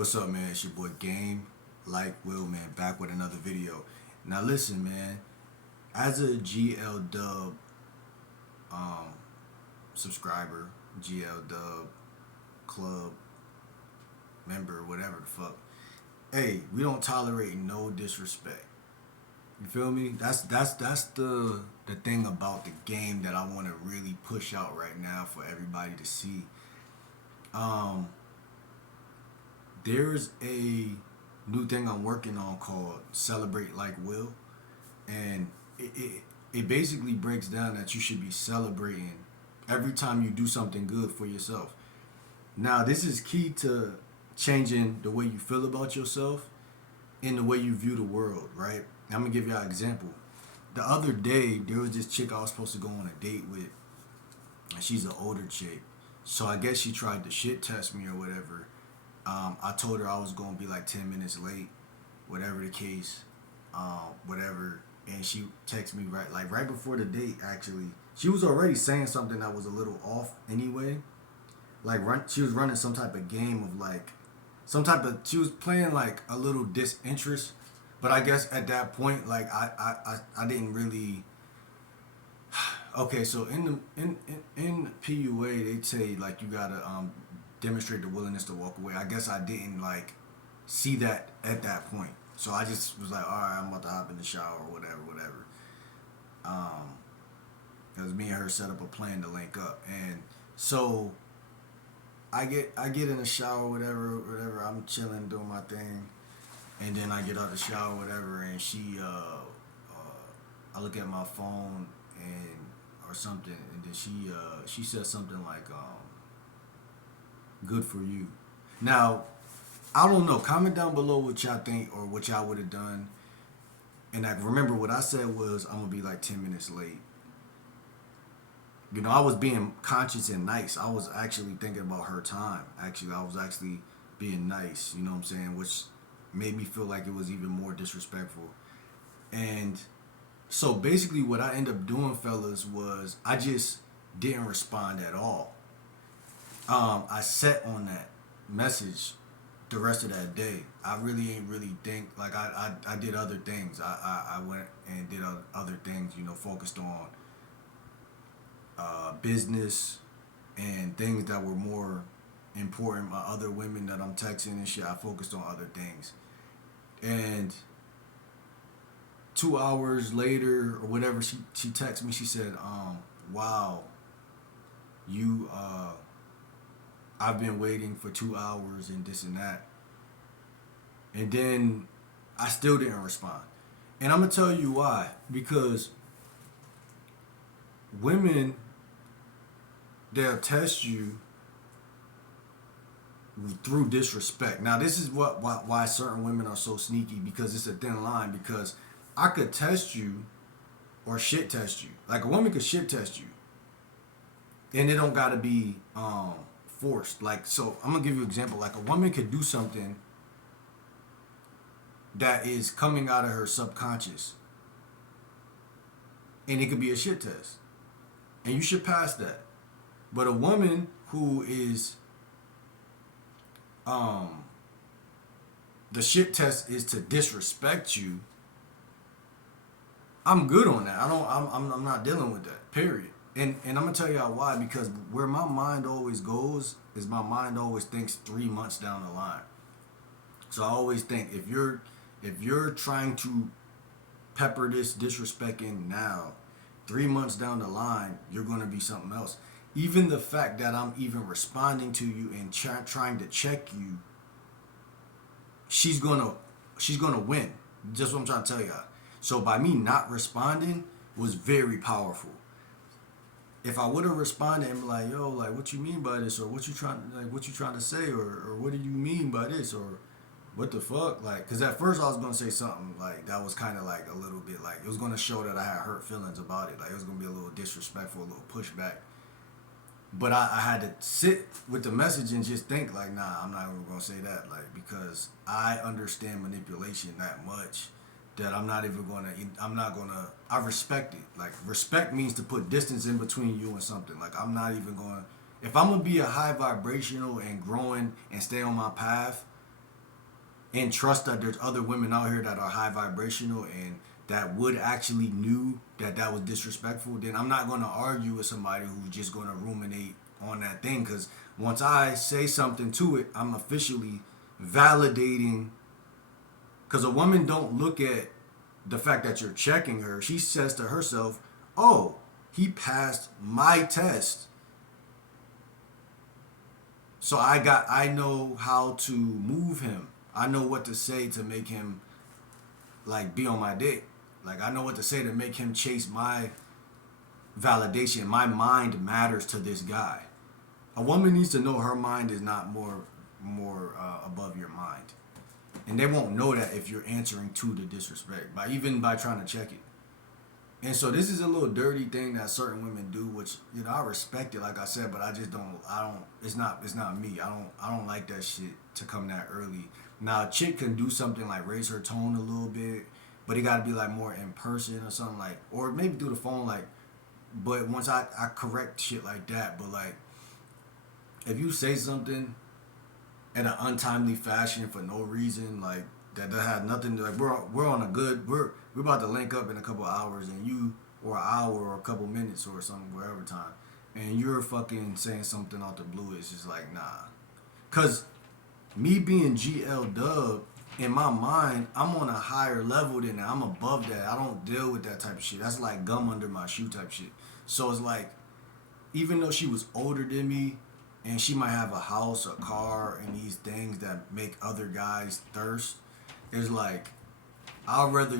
What's up, man? It's your boy Game, like Will, man, back with another video. Now, listen, man. As a GL Dub um, subscriber, GL Dub club member, whatever the fuck. Hey, we don't tolerate no disrespect. You feel me? That's the thing about the game that I want to really push out right now for everybody to see. Um, there's a new thing I'm working on called Celebrate Like Will, and it basically breaks down that you should be celebrating every time you do something good for yourself. Now, this is key to changing the way you feel about yourself and the way you view the world, right? I'm gonna give y'all an example. The other day, there was this chick I was supposed to go on a date with, and she's an older chick. So I guess she tried to shit test me or whatever. I told her I was gonna be like 10 minutes late, whatever the case, whatever. And she texted me right before the date. Actually, she was already saying something that was a little off anyway. She was running some type of game of she was playing like a little disinterest. But I guess at that point, like I didn't really. Okay, so in PUA they say like you gotta demonstrate the willingness to walk away. I guess I didn't like see that at that point, so I just was like, all right, I'm about to hop in the shower or whatever. Um, because me and her set up a plan to link up, and so I get in the shower, whatever. I'm chilling, doing my thing, and then I get out the shower, whatever, and I look at my phone and or something, and then she said something like good for you. Now, I don't know. Comment down below what y'all think or what y'all would have done. And I remember what I said was I'm gonna be like 10 minutes late. You know, I was being conscious and nice. I was actually thinking about her time. Actually, I was actually being nice. You know what I'm saying? Which made me feel like it was even more disrespectful. And so basically, what I ended up doing, fellas, was I just didn't respond at all. I sat on that message the rest of that day. I really ain't really think like I did other things. I went and did other things. You know, focused on business and things that were more important. My other women that I'm texting and shit. I focused on other things. And 2 hours later or whatever, she texted me. She said, "Wow, you I've been waiting for 2 hours and this and that." And then I still didn't respond. And I'm gonna tell you why. Because women, they'll test you through disrespect. Now, this is why certain women are so sneaky, because it's a thin line. Because I could test you or shit test you. Like a woman could shit test you, and it don't gotta be forced. Like, so I'm gonna give you an example. Like a woman could do something that is coming out of her subconscious, and it could be a shit test, and you should pass that. But a woman who is the shit test is to disrespect you, I'm good on that. I'm not dealing with that. Period. And I'm gonna tell y'all why. Because where my mind always goes is my mind always thinks 3 months down the line. So I always think if you're trying to pepper this disrespect in now, 3 months down the line, you're gonna be something else. Even the fact that I'm even responding to you and trying to check you, she's gonna win. Just what I'm trying to tell y'all. So by me not responding was very powerful. If I would have responded and be like, "Yo, like, what you mean by this?" or "What you trying to say?" or "What do you mean by this?" or "What the fuck?" Like, because at first I was gonna say something like that was kind of like a little bit like it was gonna show that I had hurt feelings about it. Like it was gonna be a little disrespectful, a little pushback. But I had to sit with the message and just think like, nah, I'm not even gonna say that, like, because I understand manipulation that much that I'm not gonna, I respect it. Like, respect means to put distance in between you and something. Like, I'm not even gonna, if I'm gonna be a high vibrational and growing and stay on my path, and trust that there's other women out here that are high vibrational and that would actually knew that that was disrespectful, then I'm not going to argue with somebody who's just going to ruminate on that thing. Because once I say something to it, I'm officially validating. Because a woman don't look at the fact that you're checking her. She says to herself, oh, he passed my test. So I know how to move him. I know what to say to make him like be on my dick. Like I know what to say to make him chase my validation. My mind matters to this guy. A woman needs to know her mind is not more above your mind, and they won't know that if you're answering to the disrespect by even by trying to check it. And so this is a little dirty thing that certain women do, which I respect it, like I said, but I just don't. I don't. It's not me. I don't like that shit to come that early. Now a chick can do something like raise her tone a little bit, but it got to be like more in person or something like, or maybe through the phone like. But once I correct shit like that, but like if you say something in an untimely fashion for no reason, like that had nothing to, like we're on a good we're about to link up in a couple of hours and you or an hour or a couple minutes or something whatever time, and you're fucking saying something out the blue, it's just like nah. Cause me being GL Dub, in my mind, I'm on a higher level than that. I'm above that. I don't deal with that type of shit. That's like gum under my shoe type shit. So it's like, even though she was older than me, and she might have a house, a car, and these things that make other guys thirst, it's like, I'd rather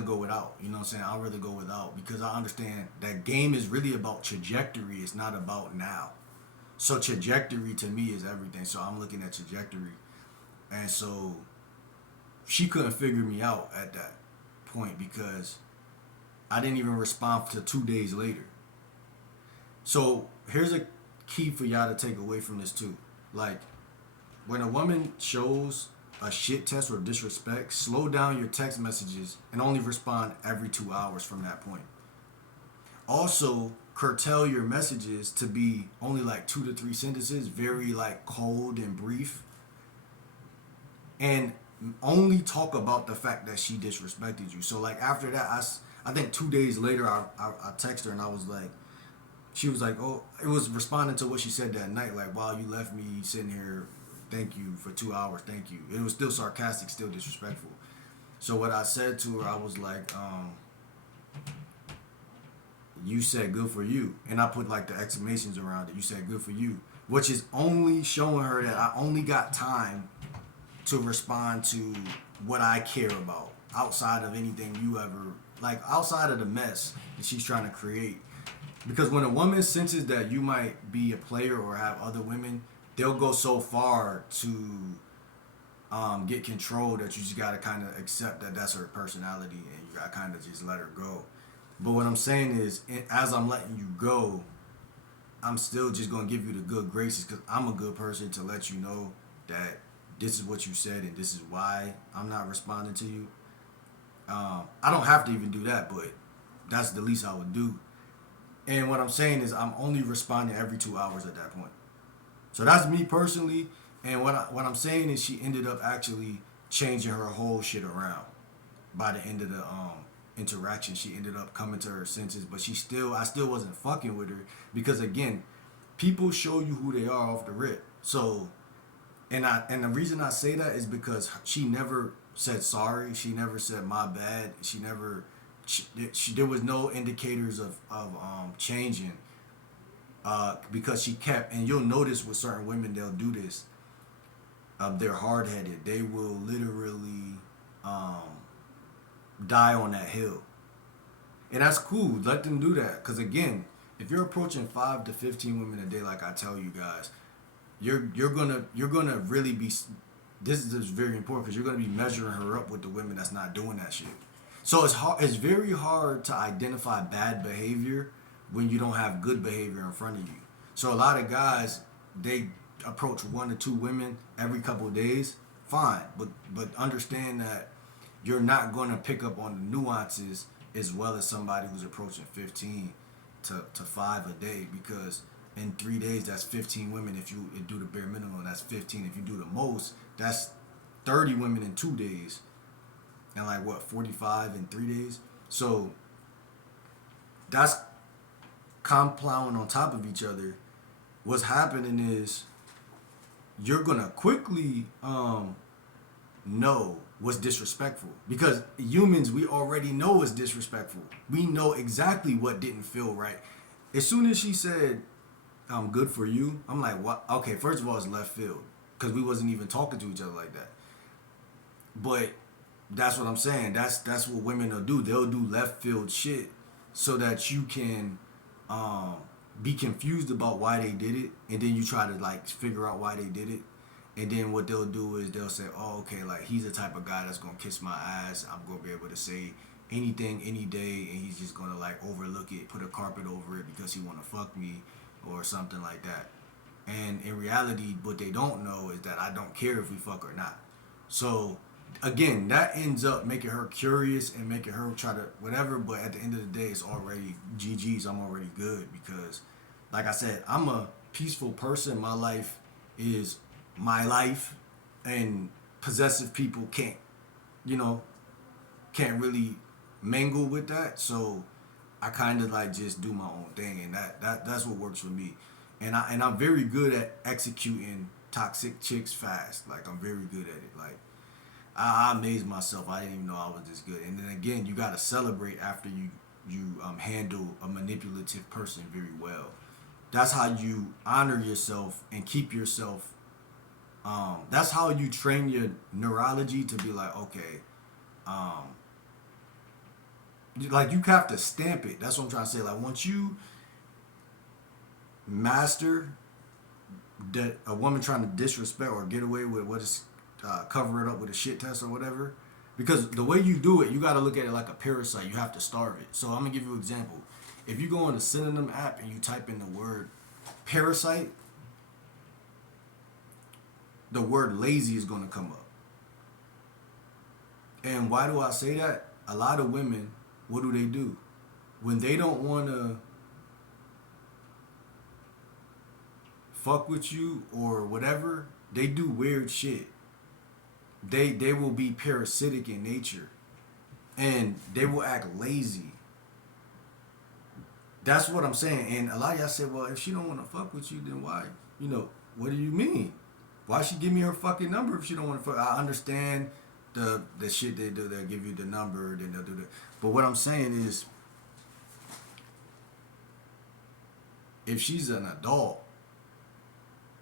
go without. You know what I'm saying? I'd rather go without because I understand that game is really about trajectory. It's not about now. So trajectory to me is everything. So I'm looking at trajectory. And so she couldn't figure me out at that point because I didn't even respond to 2 days later. So here's a key for y'all to take away from this too. Like when a woman shows a shit test or disrespect, slow down your text messages and only respond every 2 hours from that point. Also, curtail your messages to be only like 2 to 3 sentences, very like cold and brief, and only talk about the fact that she disrespected you. So like after that, I think 2 days later, I texted her and I was like, she was like, oh, it was responding to what she said that night, like, wow, you left me sitting here, thank you for 2 hours, thank you. It was still sarcastic, still disrespectful. So what I said to her, I was like, you said good for you. And I put like the exclamations around it. You said good for you. Which is only showing her that I only got time to respond to what I care about outside of anything you ever, like outside of the mess that she's trying to create. Because when a woman senses that you might be a player or have other women, they'll go so far to get control that you just gotta kind of accept that that's her personality and you gotta kind of just let her go. But what I'm saying is, as I'm letting you go, I'm still just gonna give you the good graces because I'm a good person to let you know that this is what you said and this is why I'm not responding to you. I don't have to even do that, but that's the least I would do. And what I'm saying is I'm only responding every 2 hours at that point. So that's me personally. And what I'm saying is she ended up actually changing her whole shit around by the end of the interaction. She ended up coming to her senses, but I still wasn't fucking with her because again, people show you who they are off the rip. So and the reason I say that is because she never said sorry. She never said my bad. She never. There was no indicators of changing because she kept, and you'll notice with certain women they'll do this. They're hard headed. They will literally die on that hill, and that's cool. Let them do that because again, if you're approaching 5 to 15 women a day, like I tell you guys, you're gonna really be. This is very important because you're gonna be measuring her up with the women that's not doing that shit. So it's hard. It's very hard to identify bad behavior when you don't have good behavior in front of you. So a lot of guys they approach 1 to 2 women every couple of days. Fine, but understand that you're not going to pick up on the nuances as well as somebody who's approaching 15 to 5 a day because in 3 days that's 15 women. If you do the bare minimum, that's 15. If you do the most, that's 30 women in 2 days, and like what 45 in 3 days. So that's compounding on top of each other. What's happening is you're gonna quickly know what's disrespectful, because humans, we already know what's disrespectful. We know exactly what didn't feel right. As soon as she said, "I'm good for you," I'm like, "What?" Okay, first of all, it's left field because we wasn't even talking to each other like that. But that's what I'm saying. That's what women will do. They'll do left field shit so that you can um, be confused about why they did it, and then you try to like figure out why they did it. And then what they'll do is they'll say, "Oh, okay, like he's the type of guy that's gonna kiss my ass. I'm gonna be able to say anything any day, and he's just gonna like overlook it, put a carpet over it because he wanna fuck me, or something like that." And in reality, what they don't know is that I don't care if we fuck or not. So again, that ends up making her curious and making her try to whatever. But at the end of the day, it's already GG's. I'm already good because, like I said, I'm a peaceful person. My life is my life, and possessive people you know, can't really mingle with that. So I kind of like just do my own thing, and that's what works for me. And I'm very good at executing toxic chicks fast. Like I'm very good at it. Like I amazed myself. I didn't even know I was this good. And then again, you gotta celebrate after you handle a manipulative person very well. That's how you honor yourself and keep yourself. That's how you train your neurology to be like, okay, um, like you have to stamp it. That's what I'm trying to say. Like once you master that a woman trying to disrespect or get away with what is cover it up with a shit test or whatever, because the way you do it, you got to look at it like a parasite. You have to starve it. So I'm gonna give you an example. If you go on the synonym app and you type in the word parasite, the word lazy is gonna come up. And why do I say that? A lot of women, what do? When they don't want to fuck with you or whatever, they do weird shit. They will be parasitic in nature, and they will act lazy. That's what I'm saying. And a lot of y'all say, well, if she don't want to fuck with you, then why? What do you mean? Why she give me her fucking number if she don't want to fuck? I understand the shit they do. They'll give you the number, then they'll do that. But what I'm saying is, if she's an adult,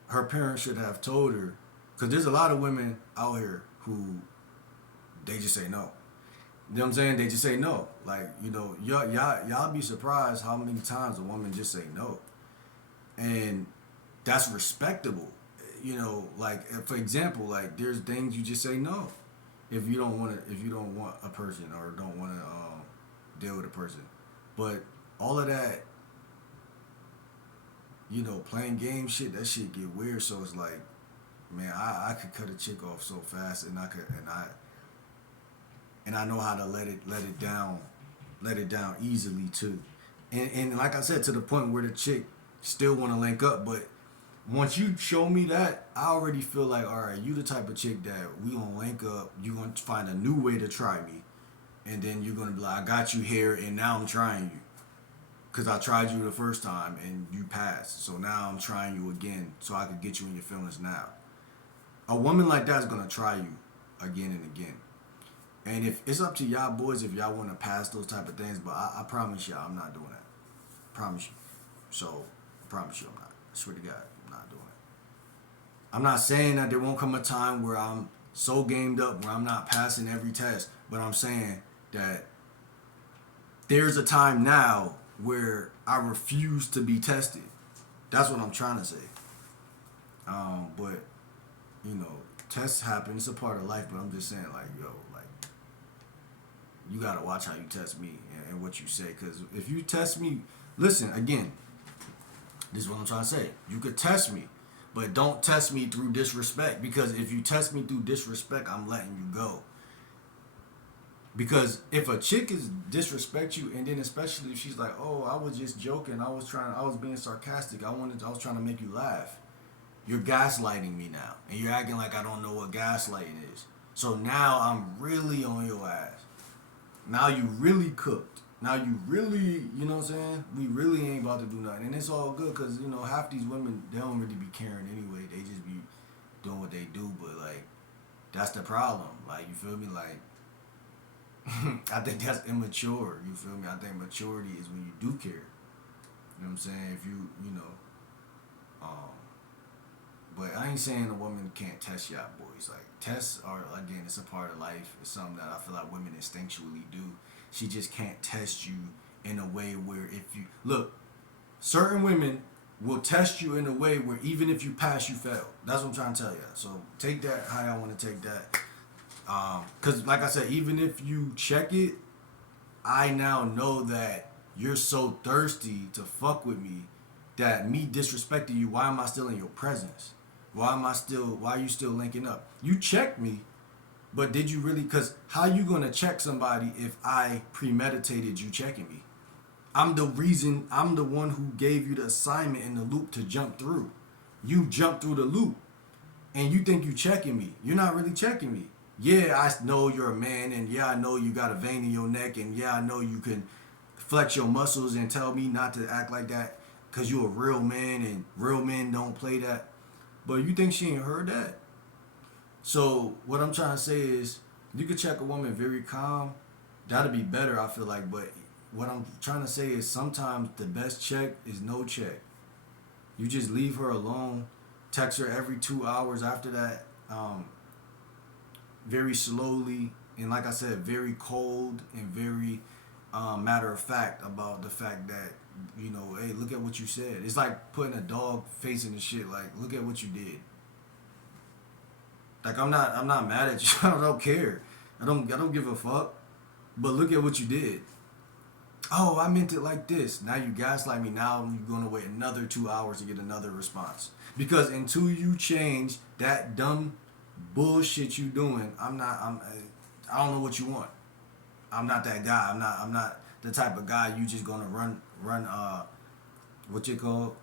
her parents should have told her, because there's a lot of women out here who they just say no. You know what I'm saying? They just say no. Like, y'all be surprised how many times a woman just say no. And that's respectable. Like for example, like there's things you just say no. If you don't want a person or don't want to deal with a person. But all of that, playing game shit, that shit get weird. So it's like, man, I could cut a chick off so fast, and I know how to let it down easily too. And like I said, to the point where the chick still want to link up, but once you show me that, I already feel like, all right, you the type of chick that we gonna link up. You gonna find a new way to try me, and then you're gonna be like, I got you here, and now I'm trying you, cause I tried you the first time and you passed. So now I'm trying you again, so I can get you in your feelings now. A woman like that is gonna try you again and again. And if it's up to y'all boys, if y'all want to pass those type of things, but I promise y'all, I'm not doing that. Promise you. So I promise you, I'm not. I swear to God, I'm not doing it. I'm not saying that there won't come a time where I'm so gamed up where I'm not passing every test, but I'm saying that there's a time now where I refuse to be tested. That's what I'm trying to say. But tests happen. It's a part of life. But I'm just saying, like, you gotta watch how you test me and what you say. Because if you test me, listen again. This is what I'm trying to say. You could test me, but don't test me through disrespect. Because if you test me through disrespect, I'm letting you go. Because if a chick is disrespect you, and then especially if she's like, "Oh, I was just joking. I was being sarcastic. I was trying to make you laugh." you're gaslighting me now, and you're acting like I don't know what gaslighting is. So now I'm really on your ass. Now you really cooked. Now you really, you know what I'm saying? We really ain't about to do nothing, and it's all good because you know half these women they don't really be caring anyway. They just be doing what they do, but like that's the problem. Like you feel me? Like I think that's immature. You feel me? I think maturity is when you do care. You know what I'm saying? If you know, um, but I ain't saying a woman can't test y'all boys. Like tests are again, it's a part of life. It's something that I feel like women instinctually do. She just can't test you in a way where if you look, certain women will test you in a way where even if you pass, you fail. That's what I'm trying to tell you. So take that how y'all want to take that. Cause like I said, even if you check it, I now know that you're so thirsty to fuck with me that me disrespecting you, why am I still in your presence? Why are you still linking up? You checked me, but did you really, cause how you gonna check somebody if I premeditated you checking me? I'm the one who gave you the assignment in the loop to jump through. You jump through the loop and you think you checking me. You're not really checking me. Yeah, I know you're a man, and yeah, I know you got a vein in your neck, and yeah, I know you can flex your muscles and tell me not to act like that because you're a real man and real men don't play that. But you think she ain't heard that? So what I'm trying to say is you could check a woman very calm. That'd be better, I feel like. But what I'm trying to say is sometimes the best check is no check. You just leave her alone. Text her every 2 hours after that. Very slowly, and like I said, very cold and very matter of fact about the fact that you know, hey, look at what you said. It's like putting a dog facing the shit. Like, look at what you did. Like I'm not mad at you. I don't care. I don't give a fuck. But look at what you did. Oh, I meant it like this. Now you gaslight me. Now you're gonna wait another 2 hours to get another response. Because until you change that dumb bullshit you doing, I don't know what you want. I'm not that guy. I'm not the type of guy you just gonna run what you call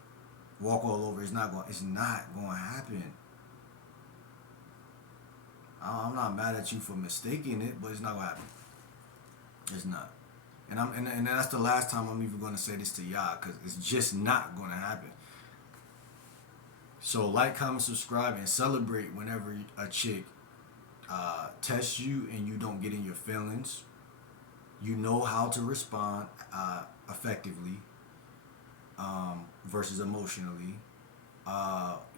walk all over. It's not going to happen. I'm not mad at you for mistaking it, but it's not going to happen. It's not. And that's the last time I'm even going to say this to y'all cuz it's just not going to happen. So like, comment, subscribe, and celebrate whenever a chick tests you and you don't get in your feelings. You know how to respond effectively versus emotionally.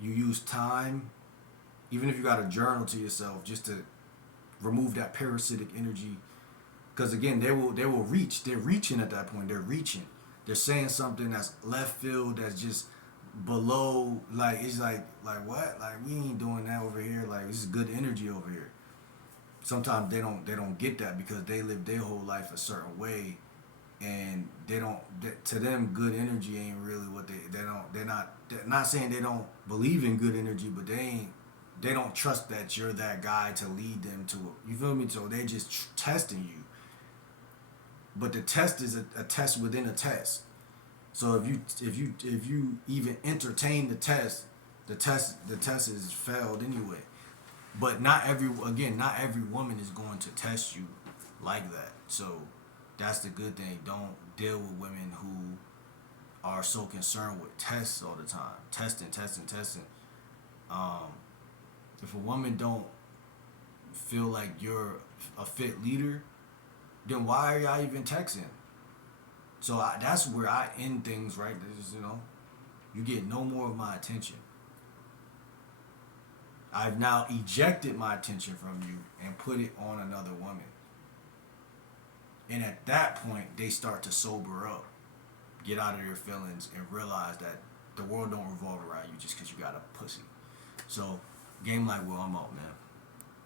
You use time, even if you got a journal to yourself, just to remove that parasitic energy. Because again, they will reach. They're reaching at that point. They're reaching. They're saying something that's left field. That's just below. Like it's like what? Like we ain't doing that over here. Like this is good energy over here. Sometimes they don't get that because they live their whole life a certain way, and to them good energy ain't really what they're not saying they don't believe in good energy, but they don't trust that you're that guy to lead them to it. You feel me? So they just testing you, but the test is a test within a test. So if you even entertain the test, the test is failed anyway. But not every woman is going to test you like that. So that's the good thing. Don't deal with women who are so concerned with tests all the time. Testing. Um, if a woman don't feel like you're a fit leader, then why are y'all even texting? So that's where I end things, right? This is, you get no more of my attention. I've now ejected my attention from you and put it on another woman. And at that point, they start to sober up, get out of their feelings, and realize that the world don't revolve around you just because you got a pussy. So, game like Will, I'm out, man.